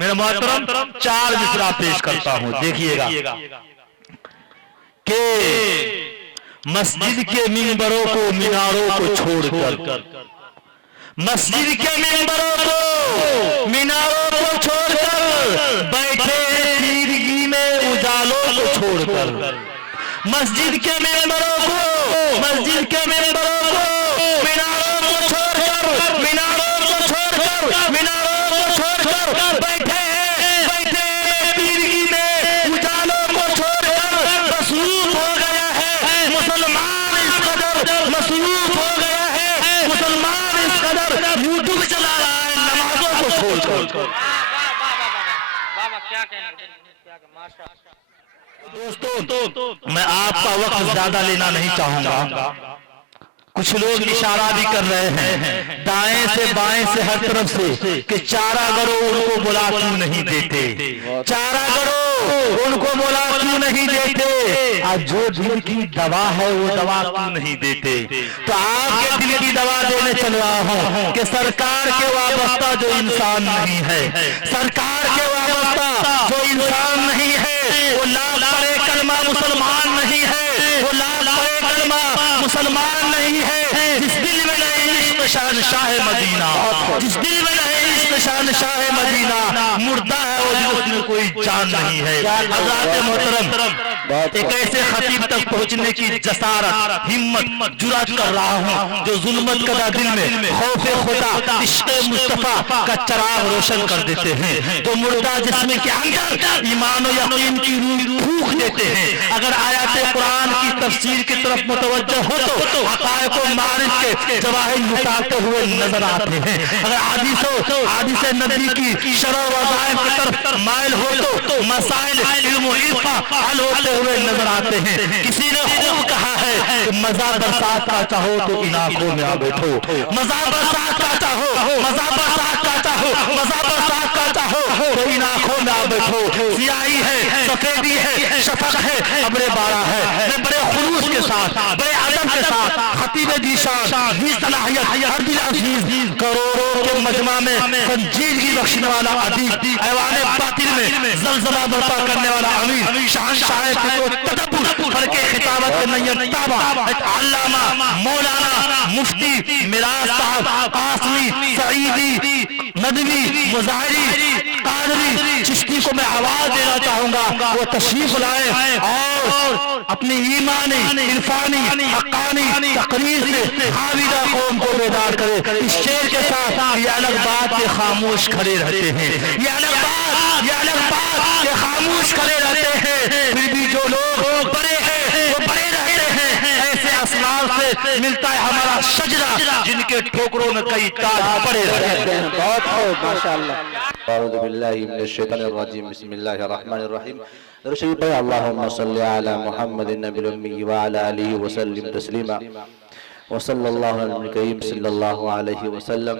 میرا محترم 4 مصرع پیش کرتا ہوں، دیکھیے گا کہ مسجد کے منبروں کو میناروں کو چھوڑ کر، مسجد کے منبروں کو میناروں کو چھوڑ کر بیٹھے تیرگی میں اجالوں کو چھوڑ کر، مسجد کے ممبروں کو، مسجد کے ممبروں کو میناروں کو چھوڑ کر، میناروں کو چھوڑ کر، میناروں کو چھوڑ کر بیٹھے تیرگی میں اجالوں کو چھوڑ کر مصروف ہو گیا ہے مسلمان، اس قدر مصروف ہو گیا ہے مسلمان، اس قدر یوٹیوب چلا رہا ہے نمازوں کو چھوڑ کر۔ دوستو میں آپ کا وقت زیادہ لینا نہیں چاہوں گا، کچھ لوگ اشارہ بھی کر رہے ہیں دائیں سے بائیں سے ہر طرف سے کہ چارہ گرو ان کو بلا کیوں نہیں دیتے، چارہ گرو ان کو بلا کیوں نہیں دیتے، آج جو دل کی دوا ہے وہ دوا کیوں نہیں دیتے۔ تو آپ کے دل کی دوا دینے چل رہا ہوں کہ سرکار کے وابستہ جو انسان نہیں ہے، سرکار کے وابستہ جو انسان نہیں ہے، وہ لا پڑے کلمہ مسلمان نہیں ہے، وہ لا پڑے کلمہ مسلمان نہیں ہے، جس دل میں نہیں عشق شہنشاہ مدینہ، جس دل میں نہیں عشق شہنشاہ مدینہ، مردہ ہے وہ جس میں کوئی جان نہیں ہے۔ حضرات محترم ایک ایسے خطیب تک پہنچنے کی جسارت، ہمت، جرأت کر رہا ہوں جو ظلمت کدہ دل میں خوف خدا، عشق مصطفیٰ کا چراغ روشن کر دیتے ہیں، جو مردہ جسم کے اندر ایمان و یقین کی روح پھونک دیتے ہیں۔ اگر آیات قرآن کی تفسیر کی طرف متوجہ ہو تو حقائق و معارف کے جواہر لٹاتے ہوئے نظر آتے ہیں، اگر حدیث نبی کی شرح و وظائف کی طرف مائل ہو تو مسائل علم و عرفہ حل ہوتے ہوئے نظر آتے ہیں۔ کسی نے خوب کہا ہے کہ مزہ برسات کا چاہو تو ان آنکھوں میں آ بیٹھو، مزہ برسات کا چاہو، مزہ برسات کا چاہو، مزہ برسات کا چاہو تو ان آنکھوں میں آ بیٹھو۔ سیاہی ہے، سفیدی ہے، شفق ہے، ابر بارہ ہے، میں بڑے خلوص کے ساتھ، بڑے ادب کے ساتھ خطیب ذیشان، ذی صلاحیت، ہر دل عزیز، کروڑوں کے مجمع میں سنجیدگی بخشنے والا ادیب، ایوان باطن میں زلزلہ برپا کرنے والا امیر، شہنشاہ فکر و تدبر، فرق خطابت کے نیر تابع، علامہ مولانا مفتی میراج صاحب قاسمی سعیدی ندوی مظاہری قادری چشتی کو میں آواز دینا چاہوں گا، وہ تشریف لائے اور اپنی ایمانی، عرفانی، حقانی تقریر سے حاویدہ قوم کو بیدار کرے۔ اس شعر کے ساتھ یہ الگ بات کہ خاموش کھڑے رہتے ہیں، یہ الگ بات کہ خاموش کھڑے رہتے ہیں، پھر بھی جو لوگ بڑے ہیں وہ بڑے رہتے ہیں۔ ایسے اسلاف سے ملتا ہے ہمارا شجرہ جن کے ٹھوکروں میں کئی تاج پڑے رہتے ہیں۔ بہت خوب ماشاءاللہ۔ اعوذ باللہ من الشیطان الرجیم، بسم اللہ الرحمن الرحیم۔ درود اللہم صلی علی محمد النبی الامی وعلی آلہ وسلم تسلیما، وصلی اللہ علی الکریم صلی اللہ علیہ وسلم۔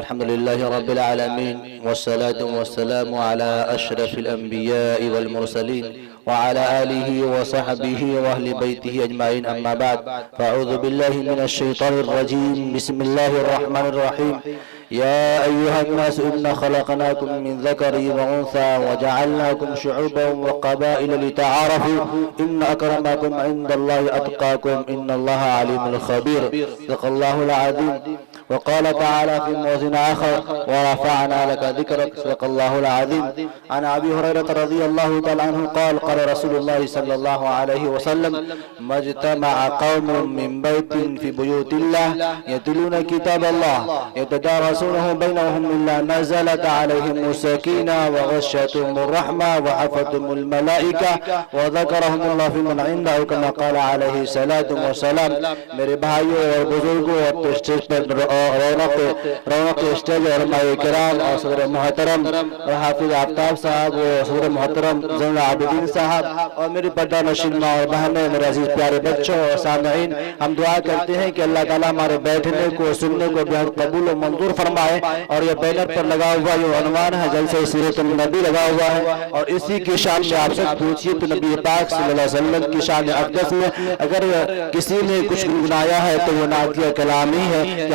الحمدللہ رب العالمین، والصلاة والسلام علی اشرف الانبیاء والمرسلین، وعلى آله وصحبه وأهل بيته أجمعين، أما بعد، فأعوذ بالله من الشيطان الرجيم، بسم الله الرحمن الرحيم۔ يا أيها الناس إنا خلقناكم من ذكر وأنثى وجعلناكم شعوبا وقبائل لتعارفوا إن أكرمكم عند الله أتقاكم إن الله عليم خبير، صدق الله العظيم۔ وقال تعالى في موضع آخر ورفعنا لك ذكرك، صدق الله العظيم۔ عن أبي هريرة رضي الله تعالى عنه قال قال رسول الله صلى الله عليه وسلم ما اجتمع قوم من بيت في بيوت الله يتلون كتاب الله يتدارسونه بينهم إلا نزلت عليهم السكينة وغشتهم الرحمة وحفتهم الملائكة وذكرهم الله في من عنده كما قال عليه الصلاة والسلام۔ میرے بھائیوں اور بزرگوں اور اسٹیج پر رونق اسٹیج اور علماء کرام اور صدر محترم اور حافظ آفتاب صاحب اور صدر محترم زینul عابدین صاحب اور میری پردہ نشین ماں اور بہنیں، میرے عزیز پیارے بچوں اور سامعین، ہم دعا کرتے ہیں کہ اللہ تعالیٰ ہمارے بیٹھنے کو سننے کو بہت قبول و منظور فرمائے۔ اور یہ بینر پر لگا ہوا یہ عنوان ہے جلسہ سیرتن نبی لگا ہوا ہے، اور اسی کی شان میں آپ سے پوچھئے تو نبی پاک صلی اللہ علیہ وسلم کی شان اقدس میں اگر کسی نے کچھ گنایا ہے تو وہ نعت کلامی ہے کہ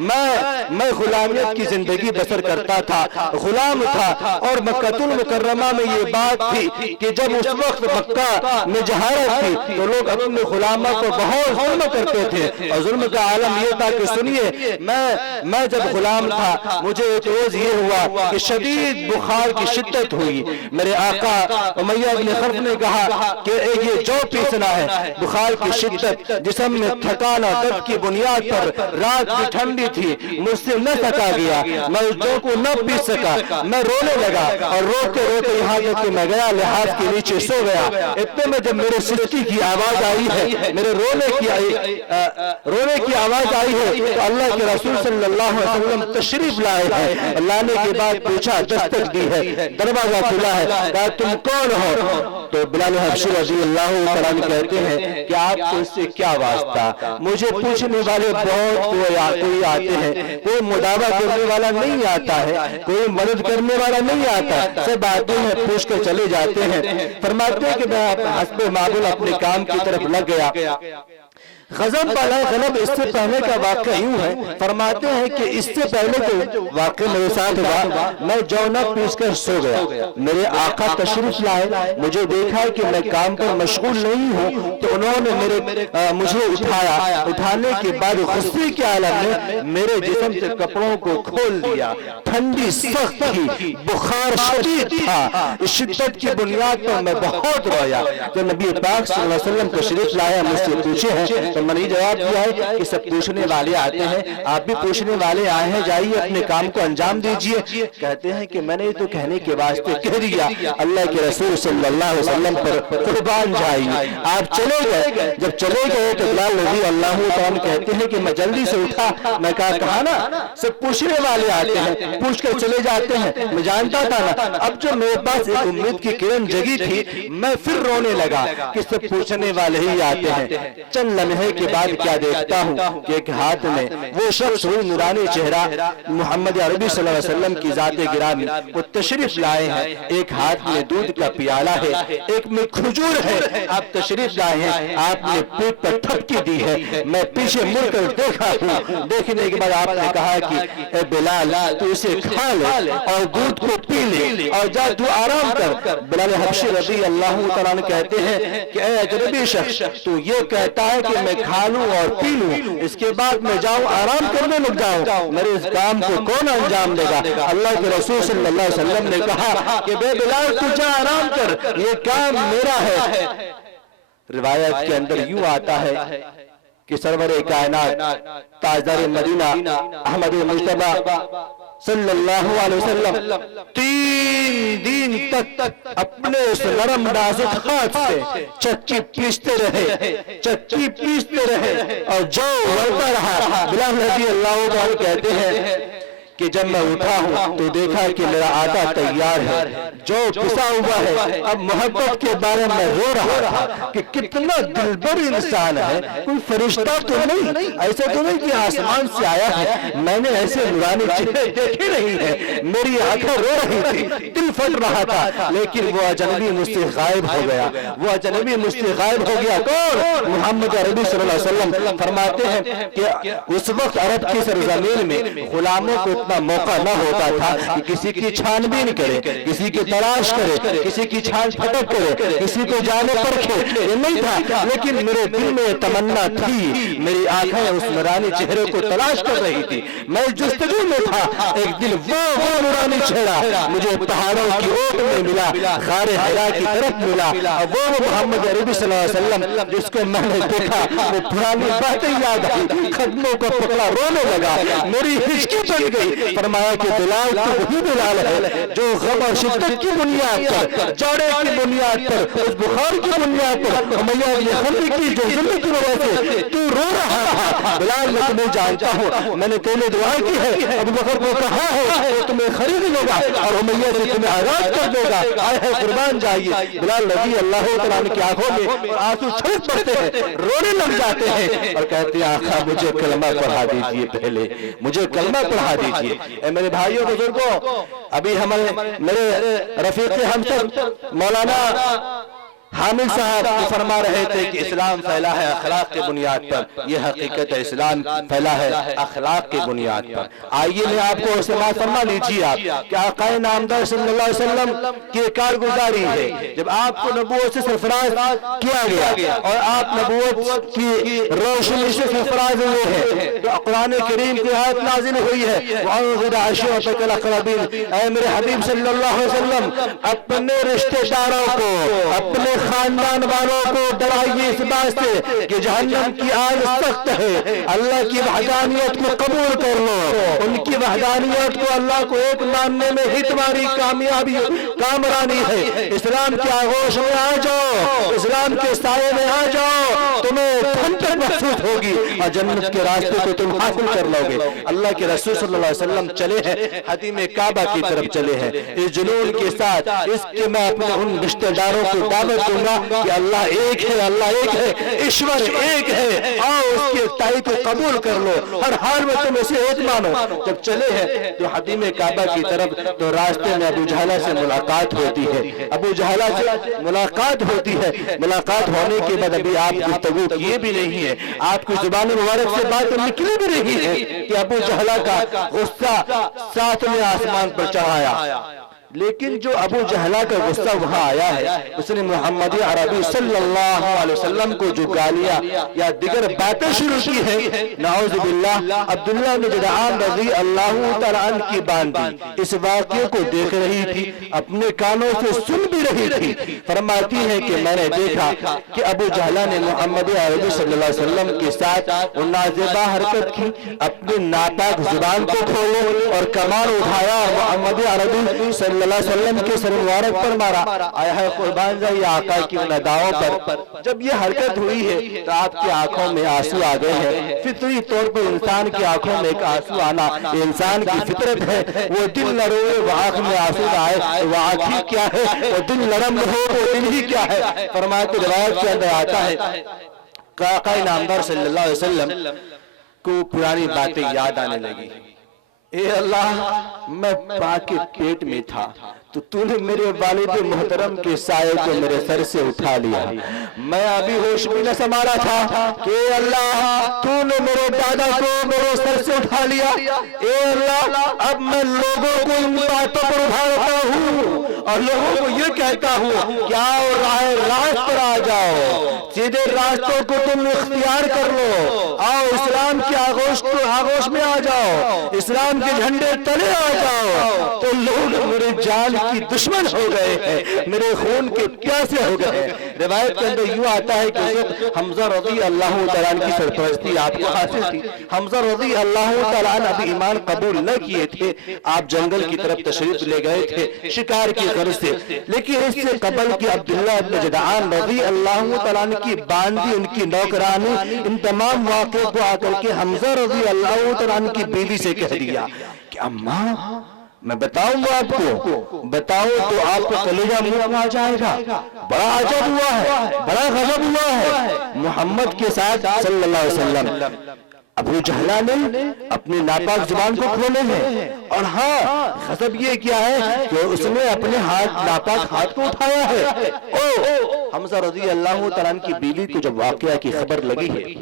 میں غلامیت کی زندگی بسر کرتا تھا، غلام تھا، اور مکہ المکرمہ میں یہ بات تھی کہ جب اس وقت مکہ میں جہارت تھی تو لوگ اپنے غلاموں کو بہت ظلم کرتے تھے، اور ظلم کا عالم یہ تھا کہ سنیے، میں جب غلام تھا مجھے ایک روز یہ ہوا کہ شدید بخار کی شدت ہوئی، میرے آقا امیہ بن خلف نے کہا کہ یہ جو پیسنا ہے، بخار کی شدت، جسم میں تھکان اور درد کی بنیاد پر، رات بھی ٹھنڈی تھی، مجھ سے نہ سکا گیا، میں اس جو کو نہ پی سکا، میں رونے لگا، اور روتے روتے یہاں تک کہ میں گیا لحاظ کے نیچے سو گیا۔ اتنے میں جب میرے سستی کی آواز آئی ہے، میرے رونے کی آواز آئی ہے، تو اللہ کے رسول صلی اللہ علیہ وسلم تشریف لائے ہیں، لانے کے بعد پوچھا، دستک دی ہے، دروازہ کھلا ہے، کہا تم کون ہو؟ تو بلال حبشی رضی اللہ عنہ کہتے ہیں کہ آپ کو اس سے کیا واسطہ؟ مجھے پوچھنے والے بہت کوئی آتے ہیں، کوئی مداوع کرنے والا نہیں آتا ہے، کوئی مدد کرنے والا نہیں آتا، سب آتے ہیں پوچھ کر چلے جاتے ہیں۔ فرماتے ہیں کہ میں حسب معمول اپنے کام کی طرف لگ گیا۔ غضب اس سے پہلے کا واقعہ یوں ہے، فرماتے ہیں کہ اس سے پہلے جو واقعہ میرے ساتھ ہوا، میں جونا پوچھ کر سو گیا، میرے آقا تشریف لائے، مجھے دیکھا کہ میں کام پر مشغول نہیں ہوں، تو انہوں نے مجھے اٹھایا، اٹھانے کے بعد غصے کے عالم میں میرے جسم سے کپڑوں کو کھول دیا، ٹھنڈی سخت تھی، بخار شدید تھا، اس شدت کی بنیاد پر میں بہت رویا۔ تو نبی پاک صلی اللہ علیہ وسلم تشریف لائے، مجھ سے پوچھے ہیں، میں نے جواب دیا ہے کہ سب پوچھنے والے آتے ہیں، آپ بھی پوچھنے والے آئے ہیں، جائیے اپنے کام کو انجام دیجئے۔ کہتے ہیں کہ میں نے تو کہنے کے واسطے کہہ دیا، اللہ کے رسول صلی اللہ علیہ وسلم پر قربان جائیے، آپ چلے گئے۔ جب چلے گئے تو بلال رضی اللہ عنہ کہتے ہیں کہ میں جلدی سے اٹھا، میں کہا نا سب پوچھنے والے آتے ہیں، پوچھ کر چلے جاتے ہیں، میں جانتا تھا نا۔ اب جو میرے پاس ایک امید کی کرن جگی تھی، میں پھر رونے لگا کہ سب پوچھنے والے ہی آتے ہیں۔ چند لمحے کے بعد کیا دیکھتا ہوں کہ ایک ہاتھ میں وہ شخص ہوئی نورانی چہرہ محمد عربی صلی اللہ علیہ وسلم کی ذات گرامی، وہ تشریف لائے ہیں، ایک ہاتھ میں دودھ کا پیالہ ہے، ایک میں کھجور ہے، آپ تشریف لائے ہیں، آپ نے پیٹ پر ٹھپکی دی ہے، میں پیچھے مڑ کر دیکھا ہوں، دیکھنے کے بعد آپ نے کہا کہ اے بلال تو اسے کھا لے اور دودھ کو پی لے اور جا تو آرام کر۔ بلال حبشی رضی اللہ تعالیٰ عنہ کہتے ہیں کہ اے اجنبی شخص، تو یہ کہتا ہے کہ میں کھا لوں اور پی لوں، اس کے بعد میں جاؤں آرام کرنے لگ جاؤں، میرے اس کام کو کون انجام دے گا؟ اللہ کے رسول صلی اللہ علیہ وسلم نے کہا کہ بے بلال تو جا آرام کر، یہ کام میرا ہے۔ روایت کے اندر یوں آتا ہے کہ سرور کائنات تاجدار مدینہ احمد مجتبی صلی اللہ علیہ وسلم 3 دن تک اپنے اس نرم نازک ہاتھ سے چکی پیستے رہے اور جو ورتا رہا۔ بلال رضی اللہ عنہ کہتے ہیں کہ جب میں اٹھا ہوں تو دیکھا کہ میرا آٹا تیار ہے، جو پسا ہوا ہے، اب محبت کے بارے میں رو رہا تھا کہ کتنا دلبر انسان ہے، کوئی فرشتہ تو نہیں، ایسے تو نہیں کہ آسمان سے آیا ہے، میں نے ایسے نورانی چہرے دیکھے نہیں ہے، میری آنکھیں رو رہی تھی، دل پھٹ رہا تھا، لیکن وہ اجنبی مجھ سے غائب ہو گیا، وہ اجنبی مجھ سے غائب ہو گیا۔ کون؟ محمد عربی صلی اللہ علیہ وسلم۔ فرماتے ہیں کہ اس وقت عرب کی سرزمین میں غلاموں کو موقع نہ ہوتا تھا کہ کسی کی چھان بین کرے، کسی کی تلاش کرے، کسی کی چھان پھٹک کرے، کسی کو جانے پرکھے، یہ نہیں تھا، لیکن میرے دل میں تمنا تھی، میری آنکھیں اس نورانی چہرے کو تلاش کر رہی تھی، میں جستجو میں تھا، ایک دن وہ نورانی چہرہ مجھے پہاڑوں کی اوٹ میں ملا، غار حرا کی طرف ملا، وہ محمد عربی صلی اللہ علیہ وسلم جس کو میں نے دیکھا، وہ پرانی باتیں یاد آئی، قدموں کو پکڑا، رونے لگا، میری ہچکی بن گئی۔ فرمایا کہ بلال تو وہی بلال ہے جو غم اور شدت کی بنیاد پر، جاڑے کی بنیاد پر، اس بخار کی بنیاد پر، امیہ بن خلف کی جو ظلم کی وجہ سے تو رو رہا تھا۔ بلال میں تمہیں جانتا ہوں، میں نے تیرے دعا کی ہے، ابو بکر کو کہا ہے کہ تمہیں خرید لے گا اور امیہ سے تمہیں آزاد کر دے گا، آئے ہے قربان جائیے۔ بلال رضی اللہ تعالیٰ عنہ کی آنکھوں میں آنسو چھلک پڑتے ہیں، رونے لگ جاتے ہیں اور کہتے ہیں آقا مجھے کلمہ پڑھا دیجئے، پہلے مجھے کلمہ پڑھا دیجئے۔ اے میرے بھائیوں بزرگوں، ابھی میرے رفیق ہم سب مولانا حامد صاحب فرما رہے تھے کہ اسلام پھیلا ہے اخلاق کی بنیاد پر. یہ حقیقت ہے, اسلام پھیلا ہے اخلاق کی بنیاد پر. آئیے میں آپ کو سماعت فرما لیجیے آپ کہ آقا نامدار صلی اللہ علیہ وسلم کی کارگزاری ہے جب آپ کو نبوت سے سرفراز کیا گیا اور آپ نبوت کی روشنی سے سرفراز ہوئے ہیں تو قرآن کریم کی آیت نازل ہوئی ہے وَأَنذِرْ عَشِيرَتَكَ الْأَقْرَبِينَ. اے میرے حبیب صلی اللہ علیہ وسلم اپنے رشتہ داروں کو, اپنے خاندان والوں کو ڈرائیے اس بات سے کہ جہنم کی آگ سخت ہے. اللہ کی وحدانیت کو قبول کر لو, ان کی وحدانیت کو, اللہ کو ایک ماننے میں ہی تمہاری کامیابی کامرانی ہے. اسلام کے آغوش میں آ جاؤ, اسلام کے سائے میں آ جاؤ, تمہیں ٹھنڈک محسوس ہوگی اور جنت کے راستے کو تم حاصل کر لو گے. اللہ کے رسول صلی اللہ علیہ وسلم چلے ہیں حتیم کعبہ کی طرف چلے ہیں اس جنون کے ساتھ اس کے میں اپنے ان رشتہ داروں کو دعوت دوں گا کہ اللہ ایک ہے, اللہ ایک ہے, ایشور ایک ہے, آؤ اس کی اکتائی کو قبول کر لو, ہر حال میں تم اسے ایک مانو. جب چلے ہیں تو حتیم کعبہ کی طرف تو راستے میں ابو جہلہ سے ملاقات ہوتی ہے. ابو جہلہ سے ملاقات ہوتی ہے. ملاقات ہونے کے بعد ابھی آپ گفتگو کیے بھی نہیں ہے, آپ کی زبان مبارک سے بات نکلی بھی نہیں ہے کہ ابو جہلہ کا غصہ ساتویں آسمان پر چڑھایا. لیکن جو ابو جہلہ کا غصہ وہاں آیا ہے اس نے محمد عربی صلی اللہ علیہ وسلم کو جو گالیاں یا دیگر باتیں شروع کی ہے نعوذ باللہ. عبداللہ بن جدعان رضی اللہ تعالیٰ عنہ کی باندھی اس واقعے کو دیکھ رہی تھی, اپنے کانوں سے سن بھی رہی تھی. فرماتی ہے کہ میں نے دیکھا کہ ابو جہلہ نے محمد عربی صلی اللہ علیہ وسلم کے ساتھ نازیبہ حرکت کی, اپنی ناپاک زبان کو کھولے اور کمان اٹھایا اور محمد عربی صلی اللہ علیہ وسلم کے سر مبارک پر مارا. آیا ہے قربان جائیے آقا کی ان اداؤں پر. جب یہ حرکت ہوئی ہے تو آپ کی آنکھوں میں آنسو آ گئے ہیں. فطری طور پر انسان کی آنکھوں میں ایک آنسو آنا انسان کی فطرت ہے. وہ دل نہ روئے وہ آنکھ میں آنسو نہ آئے, وہ آنکھ ہی کیا ہے, وہ دل نرم ہو وہ دل ہی کیا ہے. فرماتے روایت کے اندر آتا ہے کہ آقا نامدار صلی اللہ علیہ وسلم کو پرانی باتیں یاد آنے لگی. اے اللہ میں پاک کے پیٹ میں تھا تو نے میرے والد محترم کے سائے کو میرے سر سے اٹھا لیا. میں ابھی ہوش بھی نہ سنبھالا تھا کہ اے اللہ تو نے میرے دادا کو میرے سر سے اٹھا لیا. اے اللہ اب میں لوگوں کو ان باتوں پر اٹھاتا ہوں اور لوگوں کو یہ کہتا ہوں کہ آؤ راہ راست پر آ جاؤ, سیدھے راستوں کو تم اختیار کر لو, آؤ اسلام کے آغوش میں آ جاؤ, اسلام کے جھنڈے تلے آ جاؤ. تو لوگ میرے جان کی دشمن ہو گئے ہیں, میرے خون کے پیاسے ہو گئے ہیں. روایت کے اندر یوں آتا ہے کہ حمزہ رضی اللہ تعالیٰ کی سرپرستی آپ کو حاصل تھی. حمزہ رضی اللہ تعالیٰ ابھی ایمان قبول نہ کیے تھے, آپ جنگل کی طرف تشریف لے گئے تھے شکار کی غرض سے. لیکن اس سے قبل کی عبداللہ بن جدعان رضی اللہ تعالیٰ کی باندھی, ان کی نوکرانی, ان تمام واقعوں کو آ کر کے حمزہ رضی اللہ تعالیٰ کی بیوی سے کہہ دیا کہ اماں میں بتاؤں گا آپ کو, بتاؤ تو آپ کو کلیجہ منہ میں آ جائے گا. بڑا عجب ہوا ہے, بڑا غضب ہوا ہے محمد کے ساتھ صلی اللہ علیہ وسلم. ابو جہلہ نے اپنی ناپاک زبان کو کھولے ہیں اور ہاں غضب یہ کیا ہے کہ اس نے اپنے ناپاک ہاتھ کو اٹھایا ہے. حمزہ رضی اللہ تعالیٰ کی بیوی کو جب واقعہ کی خبر لگی ہے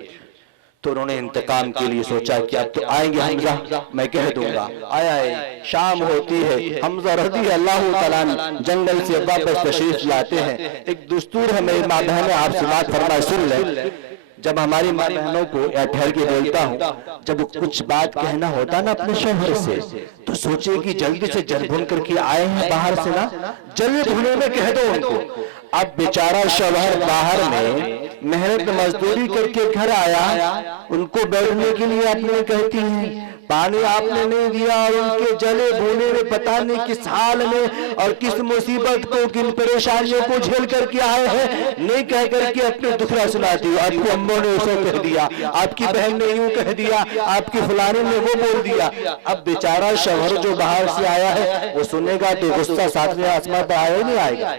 تو انہوں نے انتقام کے لیے سوچا کہ اب تو آئیں گے حمزہ, میں کہہ دوں گا. آیا ہے, شام ہوتی ہے, حمزہ رضی اللہ تعالیٰ جنگل سے واپس تشریف لاتے ہیں. ایک دستور ہے میری ماں بہنیں, آپ سے بات فرمائے سن لیں. جب ہماری ماں بہنوں کو یا ٹھہر کے بولتا ہوں, جب کچھ بات کہنا ہوتا نا اپنے شوہر سے تو سوچے کہ جلدی سے جل بھن کر کے آئے ہیں باہر سے نا, جلدی بھنے میں کہہ دو ان کو. اب بیچارہ شوہر باہر میں محنت مزدوری کر کے گھر آیا, ان کو بیٹھنے کے لیے اپنے کہتی ہیں, پانی آپ نے نہیں دیا اور ان کے جلے بھونے میں پتہ نہیں کس حال میں اور کس مصیبت کو کن پریشانیوں کو جھیل کر کے آئے ہیں, نہیں کہہ کر کے اپنے دکھڑا سناتی ہوں. آپ کی اموں نے اسے کہہ دیا, آپ کی بہن نے یوں کہہ دیا, آپ کی فلانے نے وہ بول دیا. اب بیچارہ شوہر جو باہر سے آیا ہے وہ سنے گا تو غصہ ساتویں آسمان پر آئے نہیں آئے گا.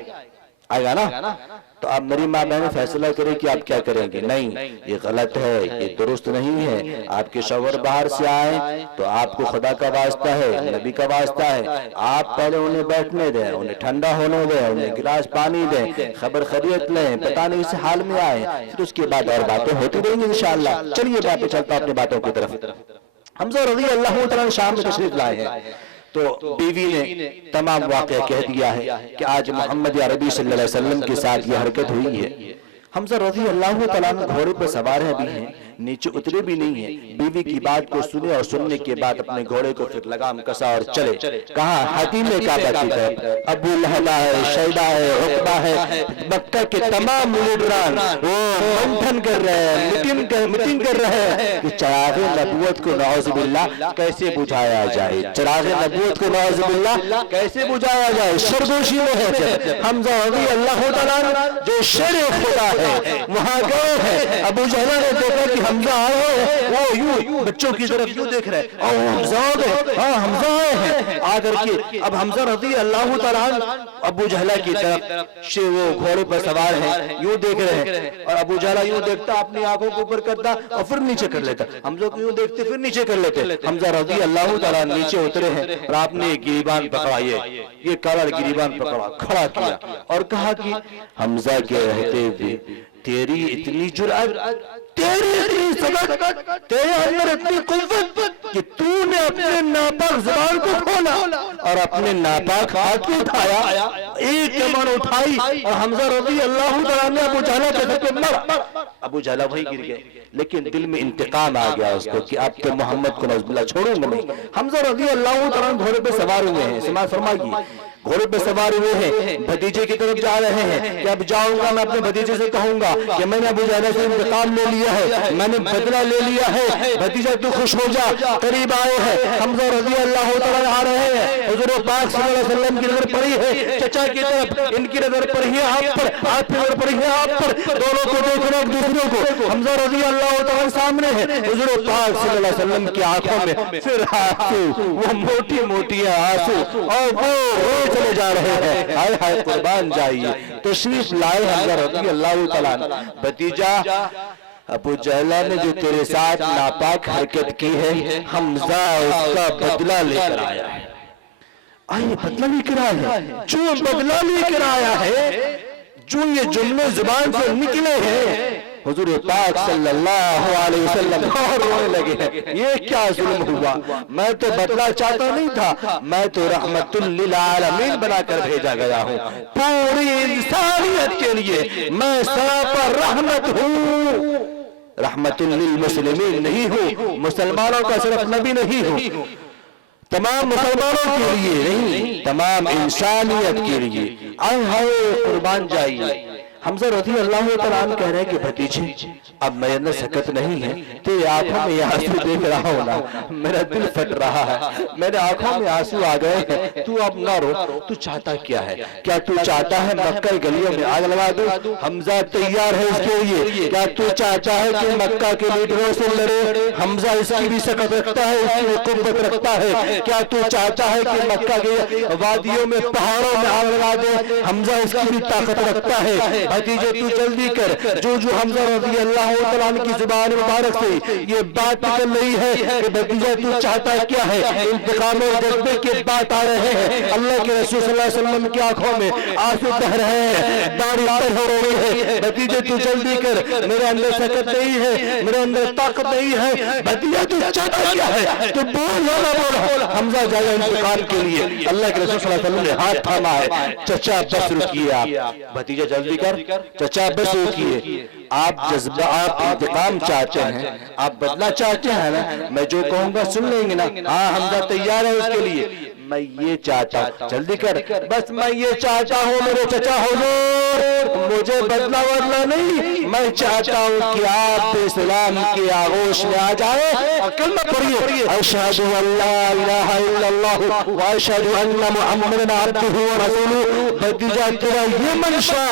آئے گا نا؟ تو اب میری ماں بہن فیصلہ کرے کہ آپ کیا کریں گے. نہیں، یہ غلط ہے، یہ درست نہیں ہے. آپ کے شوہر باہر سے آئیں تو آپ کو خدا کا واسطہ ہے، نبی کا واسطہ ہے، آپ پہلے انہیں بیٹھنے دیں، انہیں ٹھنڈا ہونے دیں، انہیں گلاس پانی دیں، خبر خیریت لیں، پتہ نہیں اس حال میں آئیں، پھر اس کے بعد اور باتیں ہوتی رہیں گی انشاءاللہ. چلیے میں چلتا ہوں اپنی باتوں کی طرف. حمزہ رضی اللہ تعالیٰ شام میں تشریف لائے ہیں تو بیوی نے تمام واقعہ کہہ دیا ہے کہ آج محمد عربی صلی اللہ علیہ وسلم کے ساتھ یہ حرکت ہوئی ہے. حمزہ رضی اللہ تعالیٰ گھوڑے پر سوار ہیں بھی ہیں، نیچے اترے بھی نہیں ہیں. بیوی کی بات کو سنے اور سننے کے بعد اپنے گھوڑے کو پھر لگام کسا اور چلے. کہاں؟ حتیم کعبہ کی طرف. ابو لہب ہے، شیبہ ہے، عقبہ ہے، مکہ کے تمام لیڈران وہ منتھن کر رہے ہیں، میٹنگ کر رہے ہیں کہ چراغ نبوت کو نعوذ باللہ کیسے بجھایا جائے. چراغ نبوت کو نعوذ باللہ کیسے بجھایا جائے. سرگوشی میں ہے حمزہ رضی اللہ تعالیٰ جو شیر خدا ہے وہاں گئے ہیں. ابو جہل نے دیکھا کہ حمزہ آئے ہیں، وہ یوں بچوں کی طرف یوں دیکھ رہے ہیں، اور حمزہ آ گئے. ہاں حمزہ آئے ہیں. آ کر کے اب حمزہ رضی اللہ تعالیٰ ابو جہل کی طرف وہ گھوڑے پر سوار ہیں یوں دیکھ رہے ہیں. اور ابو جہل یوں دیکھتا، اپنی آنکھوں کو اوپر کرتا اور پھر نیچے کر لیتا. حمزہ کو یوں دیکھتے پھر نیچے کر لیتے. حمزہ رضی اللہ تعالیٰ نیچے اترے ہیں اور آپ نے گریبان پکڑا، یہ کڑا گریبان پکڑا، کھڑا کیا اور کہا کہ حمزہ کے رہتے ہوئے تیری اتنی جرأت، تیری اتنی سبق، تیرے اندر اتنی قوت کہ تو نے اپنے ناپاک زبان کو کھولا اور اپنے ناپاک ہاتھ کو اٹھایا، ایک کمان اٹھائی اور حمزہ رضی اللہ تعالیٰ نے ابو جہل کے سر پہ مارا. ابو جہل وہی گر گئے، لیکن دل میں انتقام آ گیا اس کو کہ آپ کے محمد کو نعوذ باللہ چھوڑوں گا نہیں. حمزہ رضی اللہ تعالیٰ گھوڑے پہ سوار ہوئے ہیں، سماعت فرمائیے، گھوڑے پہ سوار ہوئے ہیں، بھتیجے کی طرف جا رہے ہیں کہ اب جاؤں گا میں اپنے بھتیجے سے کہوں گا کہ میں نے ابو جہل سے انتقام لے لیا ہے، میں نے بدلہ لے لیا ہے، بھتیجا تو خوش ہو جا. قریب آئے ہیں، حمزہ رضی اللہ تعالیٰ آ رہے ہیں، حضور پاک صلی اللہ علیہ وسلم کی نظر پڑی ہے چچا کی طرف، ان کی نظر پڑی ہے آپ پر، آپ کی نظر پڑی ہے آپ پر، دونوں کو دیکھنا ایک دوسروں کو. حمزہ رضی اللہ تعالیٰ سامنے ہے، حضور پاک صلی اللہ علیہ وسلم کی آنکھوں میں پھر آنسو، وہ موٹی موٹی آنسو اور وہ چلے جا رہے ہیں. ہائے ہائے قربان جائیے. تشریف لائے حمزہ رضی اللہ تعالیٰ. بھتیجا ابو جہل نے جو تیرے ساتھ ناپاک حرکت کی ہے، حمزہ اس کا بدلہ لے کر آیا ہے. آئیے بدلہ لے کر آیا ہے، جو بدلہ لے کر آیا ہے، جو یہ جملے زبان سے نکلے ہیں، حضور پاک صلی اللہ علیہ وسلم اور رونے لگے ہیں. یہ کیا ظلم ہوا؟ میں تو بدلہ چاہتا نہیں تھا، میں تو رحمت للعالمین بنا کر بھیجا گیا ہوں، پوری انسانیت کے لیے میں سراپا رحمت ہوں. رحمت للمسلمین نہیں ہوں، مسلمانوں کا صرف نبی نہیں ہوں، تمام مسلمانوں کے لیے نہیں، تمام انسانیت کے لیے. آئے ہائے قربان جائیے. حمزہ رضی اللہ تعالیٰ عنہ کہہ رہے ہیں کہ بھتیجے اب میرے اندر سکت نہیں ہے، تیرے آنکھوں میں یہ آنسو دیکھ رہا ہوں نا، میرا دل پھٹ رہا ہے، میرے آنکھوں میں آنسو آ گئے ہیں. تو اب نہ رو، تو چاہتا کیا ہے؟ کیا تو چاہتا ہے مکہ گلیوں میں آگ لگا دو؟ حمزہ تیار ہے اس کے لیے. کیا تو چاہتا ہے کہ مکہ کے لیڈروں سے لڑے؟ حمزہ اس کی بھی سکت رکھتا ہے، اس کی بھی قوت رکھتا ہے. کیا تو چاہتا ہے کہ مکہ کے وادیوں میں پہاڑوں میں آگ لگا دے؟ حمزہ اس کی بھی طاقت رکھتا ہے. بھتیجے تو جلدی کر. جو حمزہ رضی اللہ تعالیٰ عنہ کی زبان مبارک سے یہ بات نکل رہی ہے کہ بھتیجا تو چاہتا کیا ہے؟ انتقام اور جذبے کے بات آ رہے ہیں. اللہ کے رسول صلی اللہ علیہ وسلم کی آنکھوں میں آنسو بہ رہے ہیں، داڑھی تر ہو رہی ہے. بھتیجے تو جلدی کر، میرے اندر سکت نہیں ہے، میرے اندر طاقت نہیں ہے. بھتیجا تو چاہتا کیا ہے؟ تو بول بول. حمزہ جائے انتقام کے لیے. اللہ کے رسول صلی اللہ علیہ وسلم نے ہاتھ تھاما ہے. چچا بس رکیے آپ. بھتیجا جلدی کر، چچا بس رکیے. آپ جذبہ، آپ انتقام چاہتے ہیں، آپ بدلہ چاہتے ہیں نا، میں جو کہوں گا سن لیں گے نا؟ ہاں حمزہ تیار ہے اس کے لیے. میں یہ چاہتا ہوں، جلدی کر، بس میں یہ چاہتا ہوں میرے چچا حضور، مجھے بدلہ بدلہ نہیں، میں چاہتا ہوں کہ آپ اسلام کی آغوش میں آ جائے اور کلمہ پڑھیے، اشہد ان لا الہ الا اللہ واشہد ان محمد عبدہ ورسولہ. بھتیجا تیرا یہ منشا.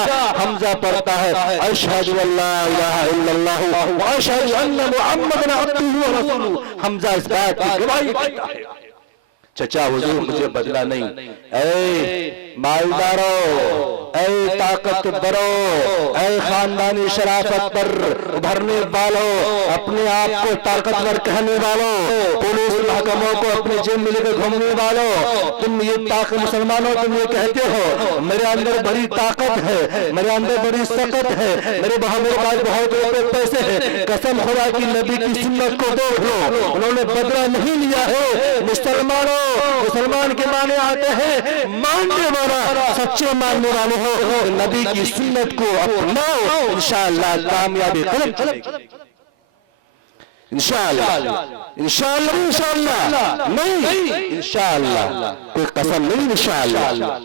حمزہ پڑھتا ہے اشہد ان لا الہ الا اللہ واشہد ان محمد عبدہ ورسولہ. حمزہ اس بات کی گواہی دیتا ہے. چچا حضور مجھے بدلہ نہیں. اے مالدارو، اے طاقت برو، اے خاندانی شرافت پر ابھرنے والوں، اپنے آپ کو طاقتور کہنے والوں، پولیس محکموں کو اپنے جیب میں لے کر گھومنے والوں، تم یہ طاقت مسلمانوں تم یہ کہتے ہو میرے اندر بڑی طاقت ہے، میرے اندر بڑی سکت ہے، میرے پاس بہت روپے پیسے ہیں، قسم خدا کی نبی کی سنت کو دیکھ لو، انہوں نے بدلہ نہیں لیا ہے۔ مسلمانوں، مسلمان کے معنی آتے ہیں ماننے والا، سچے ماننے والے ہو، نبی کی سنت کو اپناؤ، انشاءاللہ کامیابی قلم چلے گی، انشاءاللہ انشاءاللہ انشاءاللہ نہیں انشاءاللہ، کوئی قسم نہیں، انشاءاللہ۔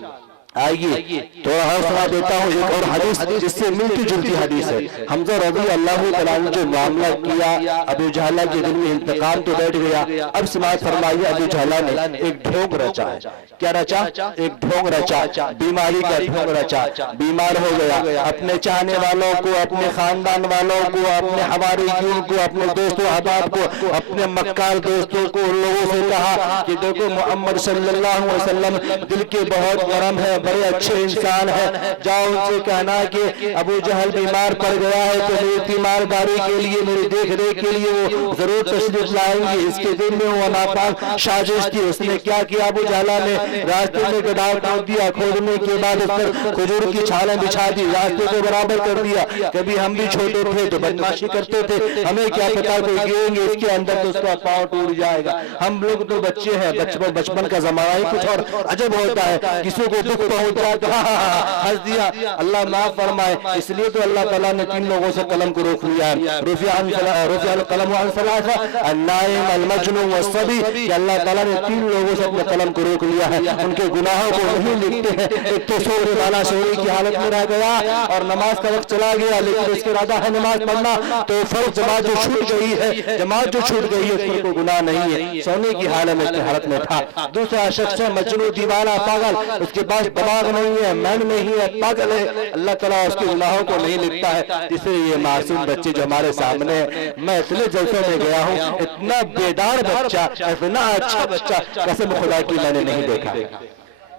آئیے تھوڑا اور سنا دیتا ہوں ایک اور حدیث جس سے ملتی جلتی حدیث ہے۔ حمزہ رضی اللہ تعالیٰ نے جو معاملہ کیا، ابو جہل کے دل میں انتقام تو بیٹھ گیا، اب سماعت فرمائیے ابو جہل نے ایک ڈھونگ رچا ہے۔ کیا رچا؟ ایک ڈھونگ رچا، بیماری کا ڈھونگ رچا، بیمار ہو گیا، اپنے چاہنے والوں کو، اپنے خاندان والوں کو، اپنے حواریوں کو، اپنے دوستوں احباب کو، اپنے مکار دوستوں کو، ان لوگوں سے کہا کہ دیکھو محمد صلی اللہ علیہ وسلم دل کے بہت نرم ہے، بڑے اچھے انسان ہے، جاؤ ان سے کہنا کہ ابو جہل بیمار پڑ گیا ہے تو میری تیمارداری کے لیے، میری دیکھ ریکھ کے لیے وہ ضرور تشریف لائیں گے۔ اس کے دل میں وہ ناپاک سازش تھی۔ اس نے کیا کیا؟ ابو جہل نے راستے میں گڈھا کھود دیا، کھودنے کے بعد اس پر کھجور کی چھالیں بچھا دی، راستے کو برابر کر دیا۔ کبھی ہم بھی چھوٹے تھے تو بدماشی کرتے تھے، ہمیں کیا پتا کوئی گریں گے اس کے اندر تو اس کا پاؤں ٹوٹ جائے گا۔ ہم لوگ تو بچے ہیں، بچپن کا زمانہ ہی کچھ اور عجب ہوتا ہے، کسی کو دکھ پہنچا تو ہنس دیا، اللہ معاف فرمائے۔ اس لیے تو اللہ تعالیٰ نے تین لوگوں سے قلم کو روک لیا ہے، رفع القلم عن ثلاثہ، النائم المجنون والصبی، کہ اللہ تعالیٰ نے تین لوگوں سے اپنے قلم کو روک لیا ہے، ان کے گناہوں کو نہیں لکھتے ہیں۔ ایک تو سونے والا سونے کی حالت میں رہ گیا اور نماز کا وقت چلا گیا، لیکن اس کے ارادہ ہے نماز پڑھنا، تو فرض جماعت جو چھوٹ گئی ہے، جماعت جو چھوٹ گئی ہے اس پر کوئی گناہ نہیں ہے، سونے کی حالت میں تھا۔ دوسرا شخص ہے مجنون، دیوانہ، پاگل، اس کے پاس دماغ نہیں ہے، من نہیں ہے، پاگل ہے، اللہ تعالیٰ اس کے گناہوں کو نہیں لکھتا ہے۔ تیسرے یہ معصوم بچے جو ہمارے سامنے ہیں، میں اتنے جلسوں میں گیا ہوں، اتنا بیدار بچہ، اتنا اچھا بچہ قسم خدا کی میں نے نہیں دیکھا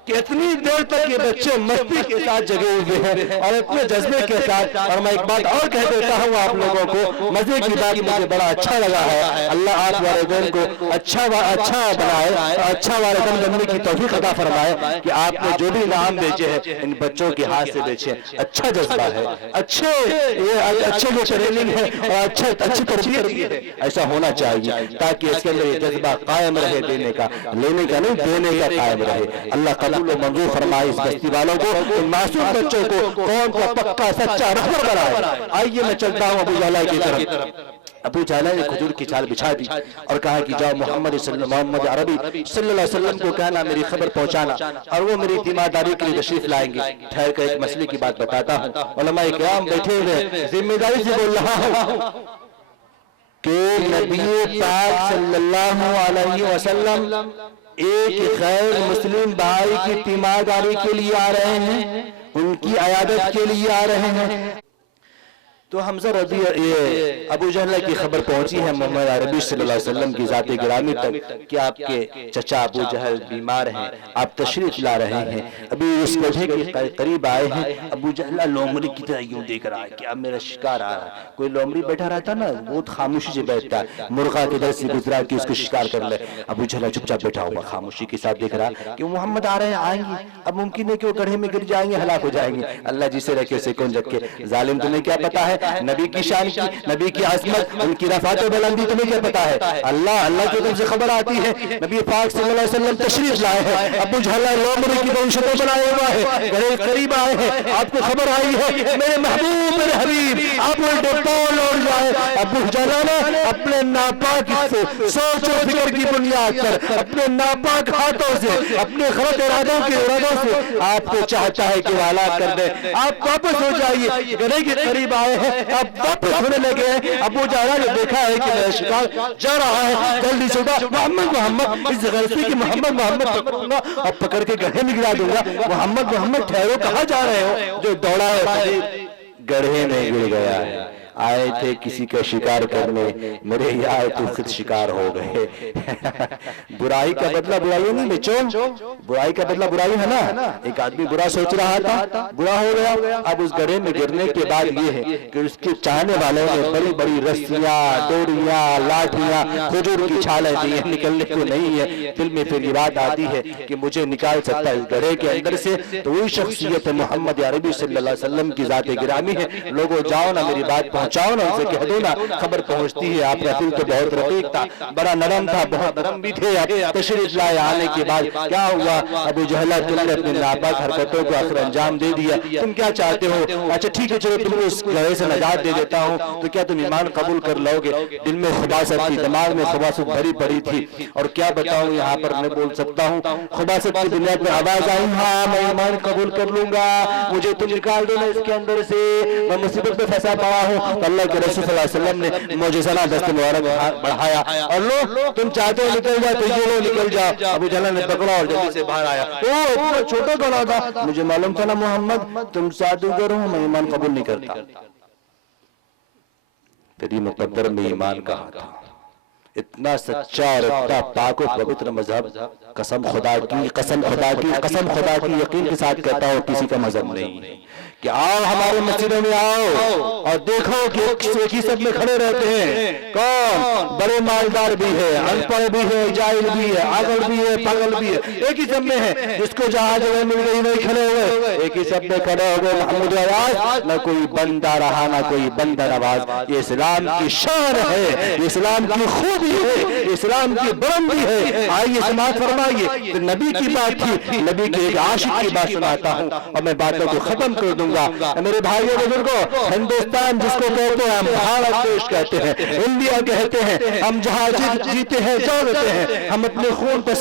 کہ اتنی دیر تک یہ بچے مستی کے ساتھ جگے ہوئے ہیں اور اتنے جذبے کے ساتھ۔ اور میں ایک بات اور کہہ دیتا ہوں آپ لوگوں کو، مزے کی بات مجھے بڑا اچھا لگا ہے، اللہ آپ والدین کو اچھا بنائے، اچھا والدین بننے کی توفیق عطا فرمائے کہ آپ نے جو بھی انعام بیچے ہیں ان بچوں کے ہاتھ سے بیچے، اچھا جذبہ ہے، اچھے جو ٹریننگ ہے اور اچھی تربیت ہے، ایسا ہونا چاہیے تاکہ اس کے اندر یہ جذبہ قائم رہے، دینے کا، لینے کا نہیں، دینے کا قائم رہے۔ اللہ قبول و منظور فرمائے اس بستی والوں کو، ان معصوم بچوں کو قوم کا پکا سچا رہبر بنائے۔ آئیے میں چلتا ہوں ابو جہل کی طرف۔ ابو جہل نے کھجور کی چھال بچھا دی اور کہا کہ جاؤ محمد عربی صلی اللہ علیہ وسلم کو کہنا میری خبر پہنچانا اور وہ میری تیمارداری کے لیے تشریف لائیں گے۔ ٹھہر کر ایک مسئلے کی بات بتاتا ہوں، علماء کرام بیٹھے ہوئے، ذمہ داری سے بول رہا ہوں کہ نبی پاک صلی اللہ علیہ وسلم ایک غیر مسلم بھائی کی تیمارداری کے لیے آ رہے ہیں، ان کی عیادت کے لیے آ رہے ہیں۔ تو حمزہ رضی ابو جہل کی خبر پہنچی ہے محمد عربی صلی اللہ علیہ وسلم کی ذات گرامی تک کہ آپ کے چچا ابو جہل بیمار ہیں، آپ تشریف لا رہے ہیں۔ ابھی اس کوٹھے کے قریب آئے ہیں، ابو جہل لومڑی کی طرح یوں دیکھ رہا ہے کہ اب میرا شکار آ رہا ہے۔ کوئی لومڑی بیٹھا رہتا نا بہت خاموشی سے بیٹھتا ہے، مرغا کی طرح سے گزرا کہ اس کو شکار کر لے، ابو جہل چپ چاپ بیٹھا ہوا خاموشی کے ساتھ دیکھ رہا ہے کہ محمد آ رہے ہیں، آئیں گے، اب ممکن ہے کہ وہ گڑھے میں گر جائیں گے، ہلاک ہو جائیں گے، اللہ جسے رکھے اسے کون رکھے۔ ظالم تمہیں کیا پتا ہے نبی کی شان کی، نبی کی عظمت، ان کی رفعت و بلندی تمہیں کیا پتا ہے؟ اللہ کی طرف سے خبر آتی ہے، نبی پاک صلی اللہ علیہ وسلم تشریف لائے ہیں، ابو جہل لومڑی کی بنشتوں بنائے ہوا ہے، گھر قریب آئے ہیں، آپ کو خبر آئی ہے میرے محبوب میرے حبیب آپ الٹے پاؤں لوٹ جائے۔ ابو جہل نے اپنے ناپاک سے سوچ و فکر کی بنیاد پر، اپنے ناپاک ہاتھوں سے، اپنے غلط ارادوں سے آپ کو چاہتا ہے کہ ہلاک کر دے۔ آپ واپس ہو جائیے، گھر کے قریب آئے ہیں، آپ واپس ہونے لگے ہیں۔ ابو جہل نے دیکھا ہے کہ میرا شکار جا رہا ہے، جلدی سے محمد اس غلطی کی محمد پکڑوں گا اور پکڑ کے گڑھے میں گرا دوں گا۔ محمد ٹھہرو، کہاں جا رہے ہو؟ جو دوڑا ہے گڑھے میں گر گیا ہے۔ آئے تھے کسی کا شکار کرنے، میرے یہ آئے تو خود شکار ہو گئے۔ برائی کا بدلہ برائی نہیں بچوں، برائی کا بدلہ برائی ہے نا۔ ایک آدمی برا سوچ رہا تھا، برا ہو گیا، اب اس گڑھے میں گرنے کے بعد یہ ہے کہ اس کے چاہنے والوں نے بڑی بڑی رسیاں، ڈوریاں، لاٹھیاں، کھجور کی چھالیں دی ہیں، نکلنے کو نہیں ہے۔ دل میں پھر یہ بات آتی ہے کہ مجھے نکال سکتا ہے اس گڑھے کے اندر سے تو وہی شخصیت محمد عربی صلی اللہ علیہ وسلم کی ذات گرامی ہے۔ لوگوں جاؤ نا میری بات پہنچاؤ نا، ان سے کہہ دو نا، خبر پہنچتی ہے۔ آپ رسول تو بہت رفیق تھا، بڑا نرم تھا، بہت نرم بھی تھے۔ تشریف لائے، آنے کے بعد کیا ہوا؟ ابو جہل تم نے اپنے ناپاک حرکتوں کو آخر انجام دے دیا، تم کیا چاہتے ہو؟ اچھا ٹھیک ہے چلو تم کو اس گڑھے سے نجات دے دیتا ہوں، تو کیا تم ایمان قبول کر لو گے؟ دل میں خباثت تھی، دماغ میں خباثت بھری پڑی تھی، اور کیا بتاؤں یہاں پر میں بول سکتا ہوں، خباثت کی بنیاد میں آواز آئی، ہاں میں ایمان قبول کر لوں گا، مجھے تم نکال دو نا اس کے اندر سے، میں مصیبت میں پھنسا پڑا ہوں۔ تو اللہ کے رسول صلی اللہ علیہ وسلم نے معجزانہ دست مبارک بڑھایا اور لو تم چاہتے ہو نکل جاؤ تو یہ لو نکل جاؤ۔ ابو جہل نے پکڑا اور جلدی سے باہر آیا۔ اتنا چھوٹا گڑھا تھا، مجھے معلوم تھا نا محمد تم جادوگر ہو، میں ایمان قبول نہیں کرتا۔ تیری مقدر میں ایمان کہا تھا، اتنا سچا اور اتنا پاک و پوتر مذہب، قسم خدا کی، قسم خدا کی، قسم خدا کی، یقین کے ساتھ کہتا ہوں کسی کا مذہب نہیں کہ آؤ ہمارے مسجدوں میں آؤ اور دیکھو کہ ایک ہی سب میں کھڑے رہتے ہیں۔ کون؟ بڑے مالدار بھی ہے، ان پڑھ بھی ہے، جاہل بھی ہے، آگڑ بھی ہے، پاگل بھی ہے، ایک ہی سب میں ہے۔ جس کو جہاں جگہ مل گئی نہیں کھڑے ہوئے، ایک ہی سب میں کھڑے ہو گئے۔ محمود آواز نہ کوئی بندہ رہا نہ کوئی بندہ نواز۔ یہ اسلام کی شان ہے، یہ اسلام کی خوبی ہے، یہ اسلام کی بلندی ہے۔ آئیے سماعت فرمائیے، نبی کی بات تھی، نبی کے ایک عاشق کی بات سناتا ہوں اور میں باتوں کو ختم کر دوں گا۔ میرے بھائیوں بزرگوں، ہندوستان جس کو کہتے ہیں ہم بھارت دیش کہتے ہیں، انڈیا کہتے ہیں، ہم جہاں جیتے ہیں جاتے ہیں، ہم اپنے خون کو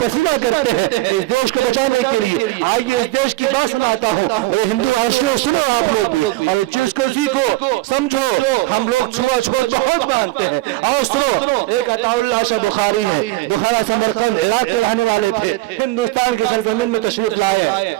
پسینہ کرتے ہیں اس دیش کو بچانے کے لیے۔ آئیے اس دیش کی بات سناتا ہوں، ہندو عاشقوں سنو آپ لوگ بھی اور اس چیز کو سیکھو سمجھو۔ ہم لوگ چھوا چھوڑ بہت مانتے ہیں، آؤ سنو۔ ایک عطا اللہ شاہ بخاری ہے، بخارا سمرقند عراق کے رہنے والے تھے، ہندوستان کی سرزمین میں تشریف لائے۔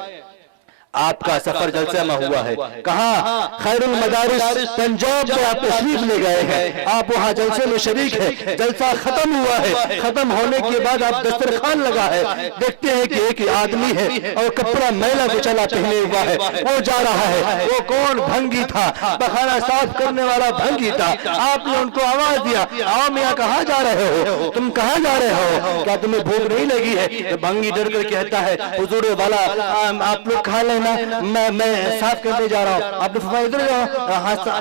آپ کا سفر جلسہ میں ہوا ہے، کہاں؟ خیر المدارس پنجاب میں آپ تشریف لے گئے ہیں، آپ وہاں جلسے میں شریک ہیں۔ جلسہ ختم ہوا ہے، ختم ہونے کے بعد آپ دسترخوان لگا ہے، دیکھتے ہیں کہ ایک آدمی ہے اور کپڑا میلا کچلا پہنے ہوا ہے، وہ جا رہا ہے۔ وہ کون؟ بھنگی تھا، بخارا صاف کرنے والا بھنگی تھا۔ آپ نے ان کو آواز دیا، آؤ میاں کہاں جا رہے ہو؟ تم کہاں جا رہے ہو؟ کیا تمہیں بھوک نہیں لگی ہے؟ بھنگی ڈر کر کہتا ہے، حضور والا آپ لوگ کھا لیں، میں صاف کرنے جا رہا ہوں۔ آپ نے فرمایا ادھر جاؤ،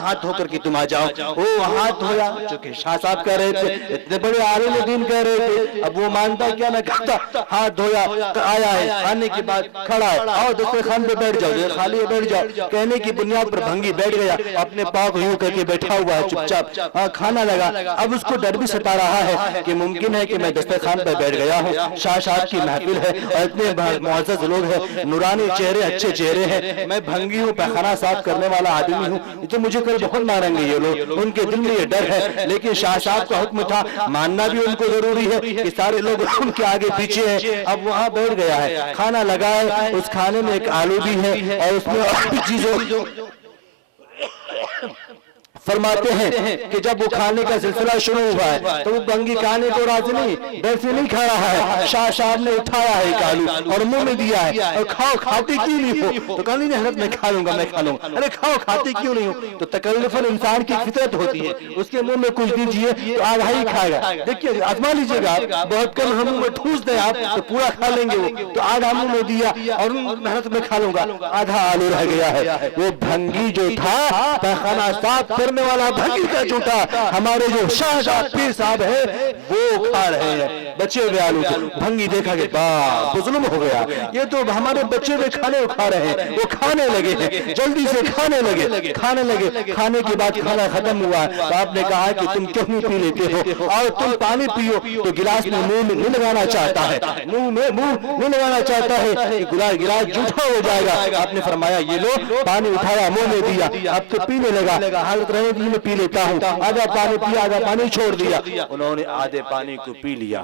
ہاتھ دھو کر کے تم آ جاؤ۔ وہ ہاتھ دھویا، چونکہ شاہ صاحب کہہ رہے تھے، اتنے بڑے عالم دین کہہ رہے تھے، اب وہ مانتا کیا میں کہتا، ہاتھ دھویا، آیا ہے، آنے کے بعد کھڑا ہے، آؤ دسترخوان پہ بیٹھ جاؤ، خالی ہے بیٹھ جاؤ۔ کہنے کی بنیاد پر بھنگی بیٹھ گیا، اپنے پاؤں کو یوں کر کے بیٹھا ہوا ہے چپ چاپ، کھانا لگا۔ اب اس کو ڈر بھی ستا رہا ہے کہ ممکن ہے کہ میں دسترخوان پہ بیٹھ گیا ہوں، شاہ صاحب کی محفل ہے اور اتنے معزز لوگ ہیں، نورانی چہرے، اچھے چہرے ہیں، میں بھنگی ہوں، پیخانہ صاف کرنے والا آدمی ہوں، یہ تو مجھے کل بہت ماریں گے یہ لوگ۔ ان کے دل میں یہ ڈر ہے، لیکن شاہ صاحب کا حکم تھا، ماننا بھی ان کو ضروری ہے کہ سارے لوگ ان کے آگے پیچھے ہیں۔ اب وہاں بیٹھ گیا ہے، کھانا لگائے، اس کھانے میں ایک آلو بھی ہے اور اس میں اور چیزوں فرماتے ہیں کہ جب وہ کھانے کا سلسلہ شروع ہوا ہے تو وہ بھنگی کھانے کو راضی نہیں، ویسے نہیں کھا رہا ہے۔ شاہ صاحب نے اٹھایا ہے ایک آلو اور منہ میں دیا ہے، اور کھاؤ، کھاتے کیوں نہیں ہو؟ تو کہا نہیں حضرت میں کھا لوں گا، میں کھا لوں گا۔ ارے کھاؤ، کھاتے کیوں نہیں ہو؟ تو تکلفاً انسان کی فطرت ہوتی ہے، اس کے منہ میں کچھ دیجیے تو آدھا ہی کھائے گا۔ دیکھیے آزما لیجیے گا، بہت کم منہ میں ٹھوس دیں آپ تو پورا کھا لیں گے، وہ تو آدھا منہ میں دیا اور محنت میں کھا لوں گا، آدھا آلو رہ گیا ہے۔ وہ بھنگی جو تھا، پیخانہ صاف کرنے والا بھنگی کا جھوٹا، ہمارے جو شاہ پیر صاحب ہے وہ کھا رہے ہیں بچے ہوئے آلو کو۔ بھنگی دیکھا کہ باپ ظلم ہو گیا، یہ تو ہمارے بچے ہوئے کھانے کھا رہے ہیں۔ وہ کھانے لگے ہیں، جلدی سے کھانے لگے۔ کھانے کے بعد کھانا ختم ہوا تو آپ نے کہا کہ تم کیوں نہیں پی لیتے ہو اور تم پانی پیو؟ تو گلاس میں منہ میں نہیں لگانا چاہتا ہے، منہ نہیں لگانا چاہتا ہے، گلاس جھوٹا ہو جائے گا۔ آپ نے فرمایا یہ لو، پانی اٹھایا، منہ میں دیا، اب تو پینے لگا۔ حالت رہے میں پی لیتا ہوں، آدھا پانی پیا، آدھا پانی چھوڑ دیا۔ انہوں نے آدھے پانی کو پی لیا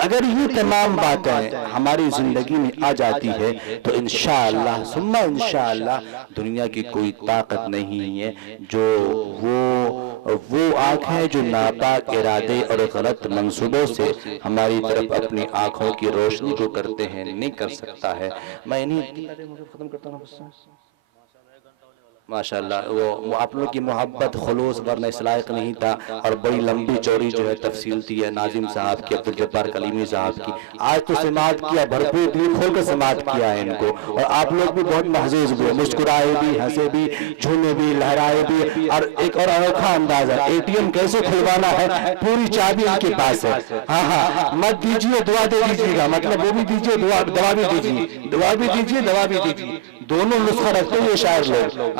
اگر یہ تمام باتیں ہماری زندگی میں آ جاتی ہے تو انشاءاللہ ثم انشاءاللہ دنیا کی کوئی طاقت نہیں ہے جو وہ آنکھیں جو ناپاک ارادے اور غلط منصوبوں سے ہماری طرف اپنی آنکھوں کی روشنی کو کرتے ہیں نہیں کر سکتا ہے. میں انہیں ختم کرتا ہوں. ماشاءاللہ وہ آپ لوگ کی محبت خلوص ورنہ اس لائق نہیں تھا، اور بڑی لمبی چوڑی جو ہے تفصیل تھی ہے ناظم صاحب کی، عبدل جبار کلیمی صاحب کی. آج تو سماعت کیا، بھرپور دل کھول کر سماعت کیا ہے ان کو، اور آپ لوگ بھی بہت محظوظ ہوئے، مسکرائے بھی، ہنسے بھی، جھومے بھی، لہرائے بھی. اور ایک اور انوکھا انداز ہے، اے ٹی ایم کیسے کھلوانا ہے پوری چابی ان کے پاس ہے. ہاں مت دیجیے دعا دے دیجیے گا، مطلب وہ بھی دیجیے دعا بھی دیجیے، دعا بھی دیجیے دوا بھی دیجیے، دونوں نسخہ رکھتے ہیں یہ شاعر لوگ.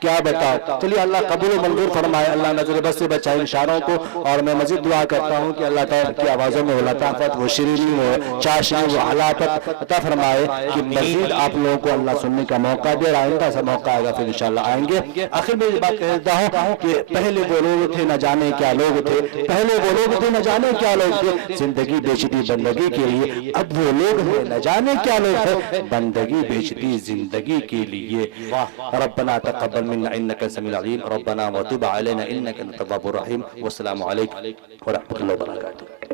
کیا بتاؤ. چلیے اللہ قبول و منظور فرمائے، اللہ نظر بس سے بچائے ان شاعروں کو. اور میں مزید دعا کرتا ہوں کہ اللہ تعالیٰ کی آوازوں میں وہ لطافت، وہ شیرینی، وہ چاشنی، وہ حلاوت عطا فرمائے کہ مزید آپ لوگوں کو اللہ سننے کا موقع دے. آئندہ سے موقع آئے گا پھر انشاءاللہ آئیں گے. آخر میں یہ بات کہتا ہوں کہ پہلے وہ لوگ تھے نہ جانے کیا لوگ تھے، پہلے وہ لوگ تھے نہ جانے کیا لوگ تھے، زندگی بیچتی بندگی کے لیے. اب وہ لوگ ہیں نہ جانے کیا لوگ تھے، بندگی بیچتی زندگی کے لیے. ربنا تقبل منا انك السميع العليم، ربنا وتب علينا انك انت التواب الرحيم. والسلام عليكم ورحمة الله وبركاته.